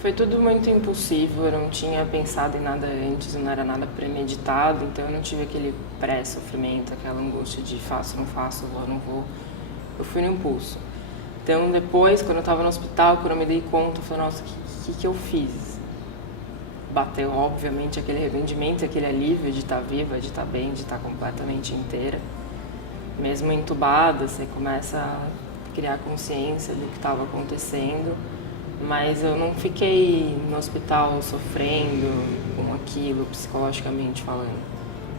Foi tudo muito impulsivo, eu não tinha pensado em nada antes, não era nada premeditado, então eu não tive aquele pré-sofrimento, aquela angústia de faço, não faço, vou, não vou. Eu fui no impulso. Então depois, quando eu estava no hospital, quando eu me dei conta, eu falei, nossa, o que eu fiz? Bateu, obviamente, aquele arrependimento, aquele alívio de estar viva, de estar bem, de estar completamente inteira. Mesmo entubada, você começa a criar consciência do que estava acontecendo. Mas eu não fiquei no hospital sofrendo com aquilo, psicologicamente falando.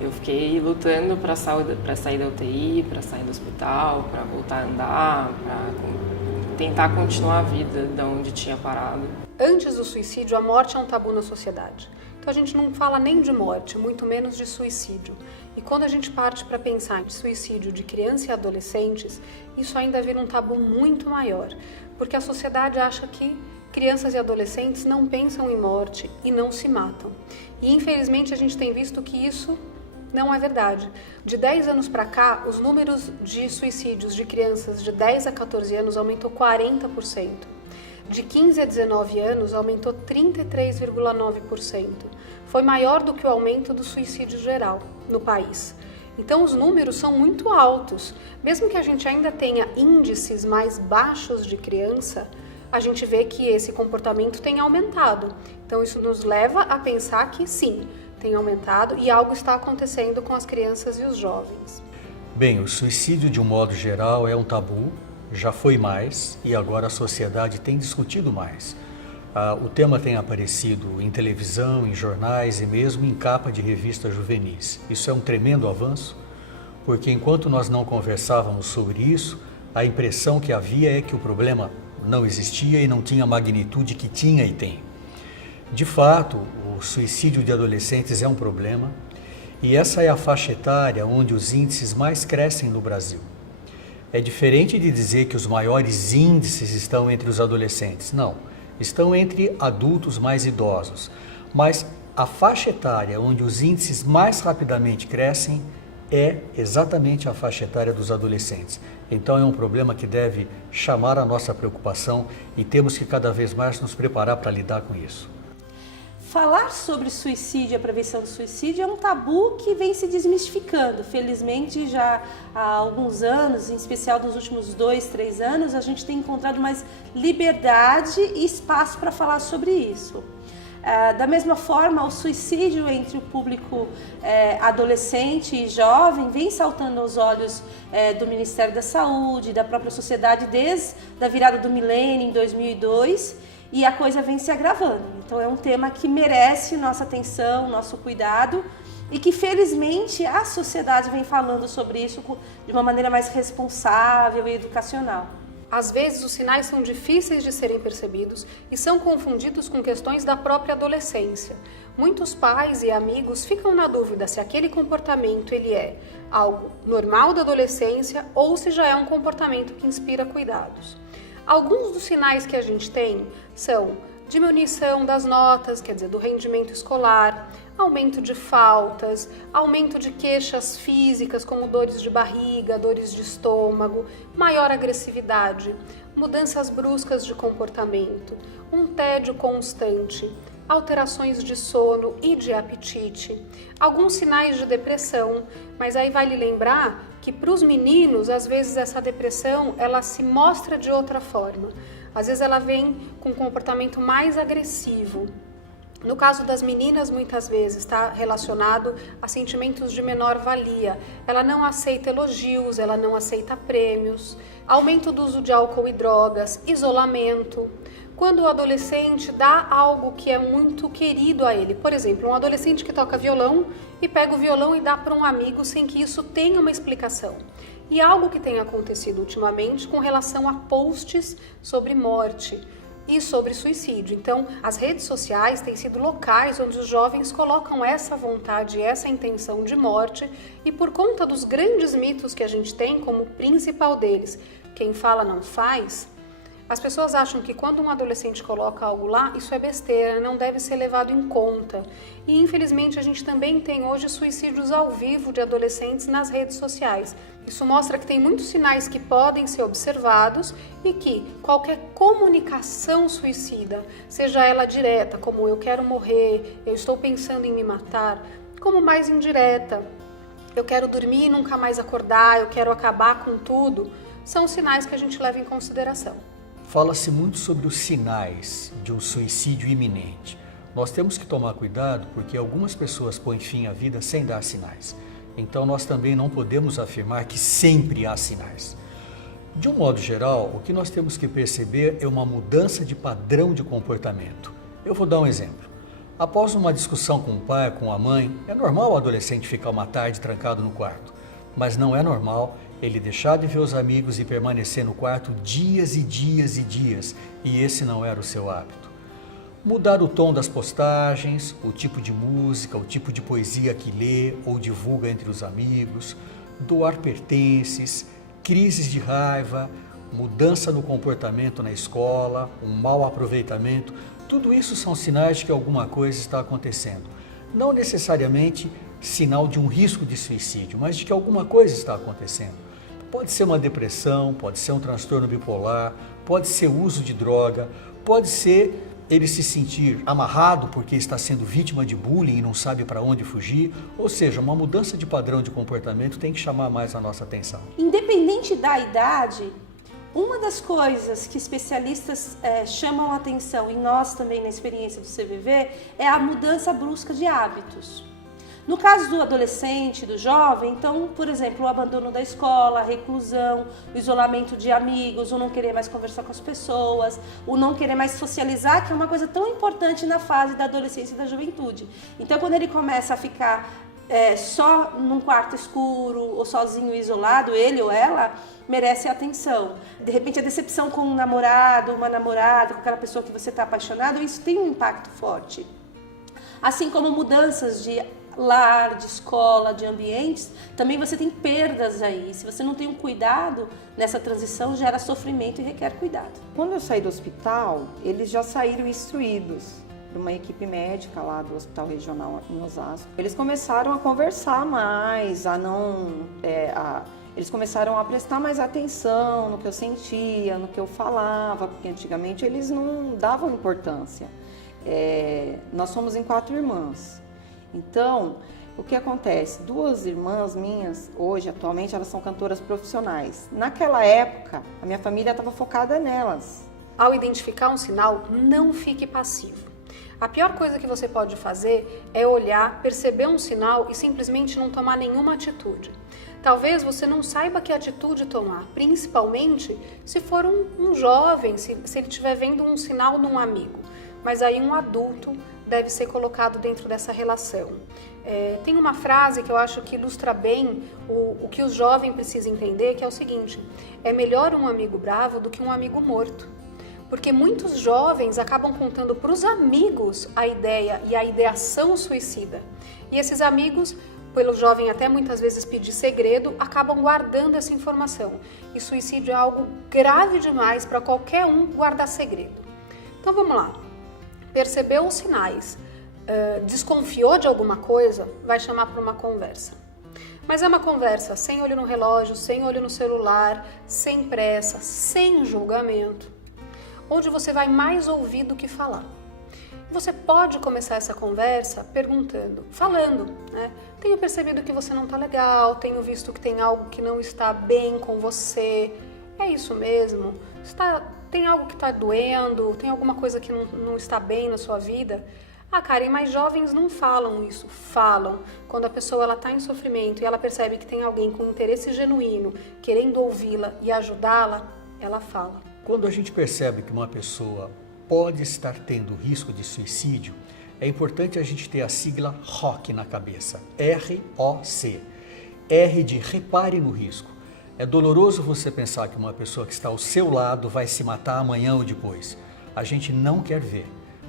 Eu fiquei lutando para sair da UTI, para sair do hospital, para voltar a andar, para tentar continuar a vida de onde tinha parado. Antes do suicídio, a morte é um tabu na sociedade. Então a gente não fala nem de morte, muito menos de suicídio. E quando a gente parte para pensar em suicídio de crianças e adolescentes, isso ainda vira um tabu muito maior, porque a sociedade acha que crianças e adolescentes não pensam em morte e não se matam. E infelizmente a gente tem visto que isso não é verdade. De 10 anos para cá, os números de suicídios de crianças de 10 a 14 anos aumentou 40%. De 15 a 19 anos, aumentou 33,9%. Foi maior do que o aumento do suicídio geral no país. Então, os números são muito altos. Mesmo que a gente ainda tenha índices mais baixos de criança, a gente vê que esse comportamento tem aumentado. Então, isso nos leva a pensar que sim, tem aumentado e algo está acontecendo com as crianças e os jovens. Bem, o suicídio, de um modo geral, é um tabu. Já foi mais e agora a sociedade tem discutido mais. O tema tem aparecido em televisão, em jornais e mesmo em capa de revistas juvenis. Isso é um tremendo avanço, porque enquanto nós não conversávamos sobre isso, a impressão que havia é que o problema não existia e não tinha a magnitude que tinha e tem. De fato, o suicídio de adolescentes é um problema e essa é a faixa etária onde os índices mais crescem no Brasil. É diferente de dizer que os maiores índices estão entre os adolescentes. Não, estão entre adultos mais idosos. Mas a faixa etária onde os índices mais rapidamente crescem é exatamente a faixa etária dos adolescentes. Então é um problema que deve chamar a nossa preocupação e temos que cada vez mais nos preparar para lidar com isso. Falar sobre suicídio e a prevenção do suicídio é um tabu que vem se desmistificando. Felizmente, já há alguns anos, em especial nos últimos 2, 3 anos, a gente tem encontrado mais liberdade e espaço para falar sobre isso. Da mesma forma, o suicídio entre o público adolescente e jovem vem saltando aos olhos do Ministério da Saúde, da própria sociedade, desde a virada do milênio em 2002, e a coisa vem se agravando. Então é um tema que merece nossa atenção, nosso cuidado e que felizmente a sociedade vem falando sobre isso de uma maneira mais responsável e educacional. Às vezes os sinais são difíceis de serem percebidos e são confundidos com questões da própria adolescência. Muitos pais e amigos ficam na dúvida se aquele comportamento ele é algo normal da adolescência ou se já é um comportamento que inspira cuidados. Alguns dos sinais que a gente tem são diminuição das notas, quer dizer, do rendimento escolar, aumento de faltas, aumento de queixas físicas como dores de barriga, dores de estômago, maior agressividade, mudanças bruscas de comportamento, um tédio constante, alterações de sono e de apetite, alguns sinais de depressão, mas aí vale lembrar que para os meninos, às vezes essa depressão, ela se mostra de outra forma. Às vezes ela vem com um comportamento mais agressivo. No caso das meninas, muitas vezes está relacionado a sentimentos de menor valia. Ela não aceita elogios, ela não aceita prêmios, aumento do uso de álcool e drogas, isolamento. Quando o adolescente dá algo que é muito querido a ele, por exemplo, um adolescente que toca violão e pega o violão e dá para um amigo sem que isso tenha uma explicação. E algo que tem acontecido ultimamente com relação a posts sobre morte e sobre suicídio. Então, as redes sociais têm sido locais onde os jovens colocam essa vontade, essa intenção de morte e por conta dos grandes mitos que a gente tem, como o principal deles, quem fala não faz, As pessoas acham que quando um adolescente coloca algo lá, isso é besteira, não deve ser levado em conta. E infelizmente a gente também tem hoje suicídios ao vivo de adolescentes nas redes sociais. Isso mostra que tem muitos sinais que podem ser observados e que qualquer comunicação suicida, seja ela direta, como eu quero morrer, eu estou pensando em me matar, como mais indireta, eu quero dormir e nunca mais acordar, eu quero acabar com tudo, são sinais que a gente leva em consideração. Fala-se muito sobre os sinais de um suicídio iminente. Nós temos que tomar cuidado porque algumas pessoas põem fim à vida sem dar sinais. Então nós também não podemos afirmar que sempre há sinais. De um modo geral, o que nós temos que perceber é uma mudança de padrão de comportamento. Eu vou dar um exemplo. Após uma discussão com o pai, com a mãe, é normal o adolescente ficar uma tarde trancado no quarto, mas não é normal ele deixar de ver os amigos e permanecer no quarto dias e dias e dias, e esse não era o seu hábito. Mudar o tom das postagens, o tipo de música, o tipo de poesia que lê ou divulga entre os amigos, doar pertences, crises de raiva, mudança no comportamento na escola, um mau aproveitamento, tudo isso são sinais de que alguma coisa está acontecendo. Não necessariamente sinal de um risco de suicídio, mas de que alguma coisa está acontecendo. Pode ser uma depressão, pode ser um transtorno bipolar, pode ser uso de droga, pode ser ele se sentir amarrado porque está sendo vítima de bullying e não sabe para onde fugir. Ou seja, uma mudança de padrão de comportamento tem que chamar mais a nossa atenção. Independente da idade, uma das coisas que especialistas chamam a atenção, e nós também na experiência do CVV, é a mudança brusca de hábitos. No caso do adolescente, do jovem, então, por exemplo, o abandono da escola, a reclusão, o isolamento de amigos, o não querer mais conversar com as pessoas, o não querer mais socializar, que é uma coisa tão importante na fase da adolescência e da juventude. Então, quando ele começa a ficar só num quarto escuro ou sozinho e isolado, ele ou ela merece atenção. De repente, a decepção com um namorado, uma namorada, com aquela pessoa que você está apaixonado, isso tem um impacto forte. Assim como mudanças de lar, de escola, de ambientes, também você tem perdas aí. Se você não tem um cuidado nessa transição, gera sofrimento e requer cuidado. Quando eu saí do hospital, eles já saíram instruídos por uma equipe médica lá do Hospital Regional em Osasco. Eles começaram a conversar mais, eles começaram a prestar mais atenção no que eu sentia, no que eu falava, porque antigamente eles não davam importância. Nós somos em 4 irmãs. Então, o que acontece? 2 irmãs minhas, hoje, atualmente, elas são cantoras profissionais. Naquela época, a minha família estava focada nelas. Ao identificar um sinal, não fique passivo. A pior coisa que você pode fazer é olhar, perceber um sinal e simplesmente não tomar nenhuma atitude. Talvez você não saiba que atitude tomar, principalmente se for um jovem, se ele estiver vendo um sinal num amigo. Mas aí um adulto deve ser colocado dentro dessa relação. Tem uma frase que eu acho que ilustra bem o que os jovens precisam entender, que é o seguinte: é melhor um amigo bravo do que um amigo morto. Porque muitos jovens acabam contando para os amigos a ideia e a ideação suicida. E esses amigos, pelo jovem até muitas vezes pedir segredo, acabam guardando essa informação. E suicídio é algo grave demais para qualquer um guardar segredo. Então vamos lá. Percebeu os sinais, desconfiou de alguma coisa, vai chamar para uma conversa. Mas é uma conversa sem olho no relógio, sem olho no celular, sem pressa, sem julgamento, onde você vai mais ouvir do que falar. Você pode começar essa conversa falando, né? Tenho percebido que você não está legal, tenho visto que tem algo que não está bem com você. É isso mesmo? Tem algo que está doendo? Tem alguma coisa que não está bem na sua vida? Karen, mas jovens não falam isso. Falam. Quando a pessoa está em sofrimento e ela percebe que tem alguém com interesse genuíno, querendo ouvi-la e ajudá-la, ela fala. Quando a gente percebe que uma pessoa pode estar tendo risco de suicídio, é importante a gente ter a sigla ROC na cabeça. R-O-C. R de repare no risco. É doloroso você pensar que uma pessoa que está ao seu lado vai se matar amanhã ou depois. A gente não quer ver,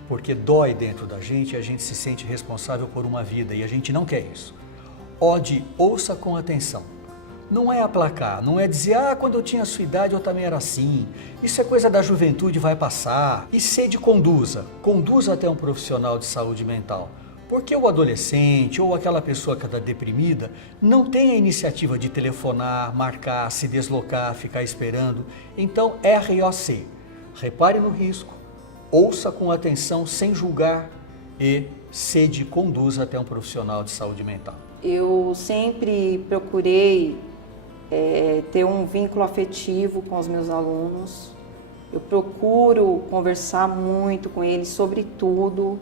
porque dói dentro da gente e a gente se sente responsável por uma vida e a gente não quer isso. O de ouça com atenção. não é aplacar, não é dizer, quando eu tinha a sua idade eu também era assim. Isso é coisa da juventude, vai passar. E sede conduza até um profissional de saúde mental. Porque o adolescente ou aquela pessoa que está deprimida não tem a iniciativa de telefonar, marcar, se deslocar, ficar esperando. Então, ROC, repare no risco, ouça com atenção, sem julgar e sede conduza até um profissional de saúde mental. Eu sempre procurei ter um vínculo afetivo com os meus alunos. Eu procuro conversar muito com eles sobre tudo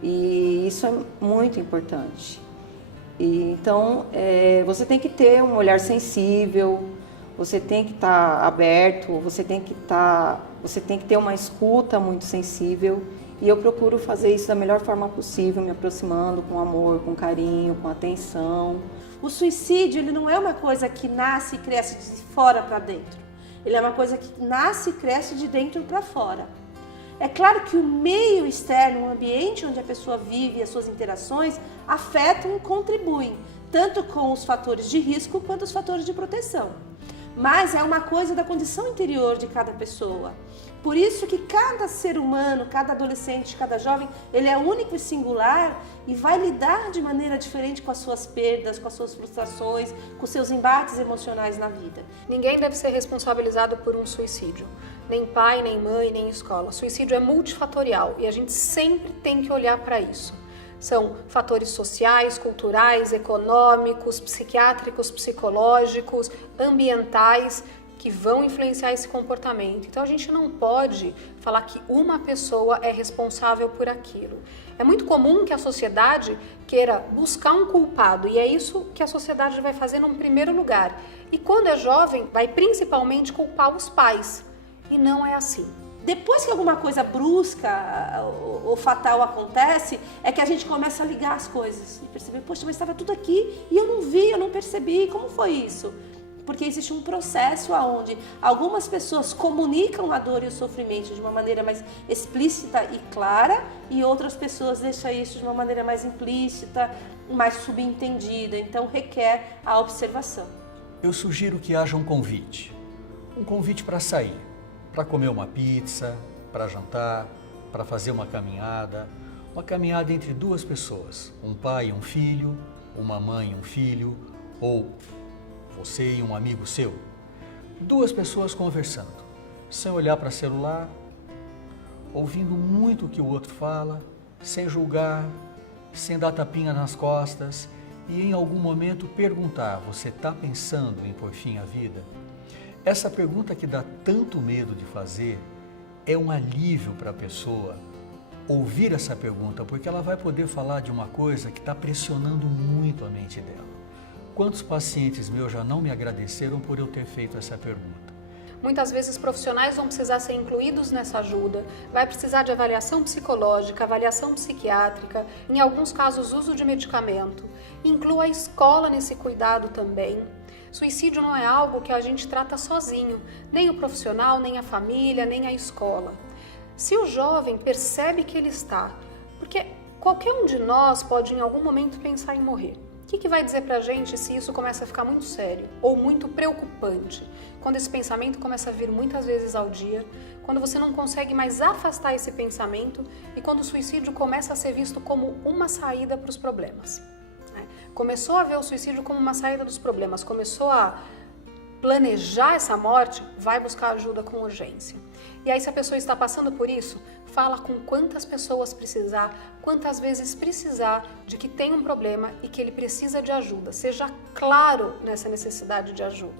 e isso é muito importante. Então, você tem que ter um olhar sensível, você tem que estar aberto, você tem que ter uma escuta muito sensível. E eu procuro fazer isso da melhor forma possível, me aproximando com amor, com carinho, com atenção. O suicídio, ele não é uma coisa que nasce e cresce de fora para dentro. Ele é uma coisa que nasce e cresce de dentro para fora. É claro que o meio externo, o ambiente onde a pessoa vive e as suas interações afetam e contribuem, tanto com os fatores de risco quanto os fatores de proteção. Mas é uma coisa da condição interior de cada pessoa. Por isso que cada ser humano, cada adolescente, cada jovem, ele é único e singular e vai lidar de maneira diferente com as suas perdas, com as suas frustrações, com os seus embates emocionais na vida. Ninguém deve ser responsabilizado por um suicídio. Nem pai, nem mãe, nem escola. Suicídio é multifatorial e a gente sempre tem que olhar para isso. São fatores sociais, culturais, econômicos, psiquiátricos, psicológicos, ambientais que vão influenciar esse comportamento. Então a gente não pode falar que uma pessoa é responsável por aquilo. É muito comum que a sociedade queira buscar um culpado e é isso que a sociedade vai fazer num primeiro lugar. E quando é jovem, vai principalmente culpar os pais. E não é assim. Depois que alguma coisa brusca ou fatal acontece, é que a gente começa a ligar as coisas e perceber, poxa, mas estava tudo aqui e eu não vi, eu não percebi, como foi isso? Porque existe um processo onde algumas pessoas comunicam a dor e o sofrimento de uma maneira mais explícita e clara e outras pessoas deixam isso de uma maneira mais implícita, mais subentendida, então requer a observação. Eu sugiro que haja um convite para sair, para comer uma pizza, para jantar, para fazer uma caminhada entre duas pessoas, um pai e um filho, uma mãe e um filho, ou você e um amigo seu. Duas pessoas conversando, sem olhar para celular, ouvindo muito o que o outro fala, sem julgar, sem dar tapinha nas costas e em algum momento perguntar, você está pensando em pôr fim à vida? Essa pergunta que dá tanto medo de fazer é um alívio para a pessoa ouvir essa pergunta, porque ela vai poder falar de uma coisa que está pressionando muito a mente dela. Quantos pacientes meus já não me agradeceram por eu ter feito essa pergunta? Muitas vezes profissionais vão precisar ser incluídos nessa ajuda, vai precisar de avaliação psicológica, avaliação psiquiátrica, em alguns casos uso de medicamento. Inclua a escola nesse cuidado também. Suicídio não é algo que a gente trata sozinho, nem o profissional, nem a família, nem a escola. Se o jovem percebe que ele está, porque qualquer um de nós pode em algum momento pensar em morrer. O que vai dizer pra gente se isso começa a ficar muito sério ou muito preocupante? Quando esse pensamento começa a vir muitas vezes ao dia, quando você não consegue mais afastar esse pensamento e quando o suicídio começa a ser visto como uma saída para os problemas. Começou a ver o suicídio como uma saída dos problemas, começou a planejar essa morte, vai buscar ajuda com urgência. E aí, se a pessoa está passando por isso, fala com quantas pessoas precisar, quantas vezes precisar de que tem um problema e que ele precisa de ajuda. Seja claro nessa necessidade de ajuda.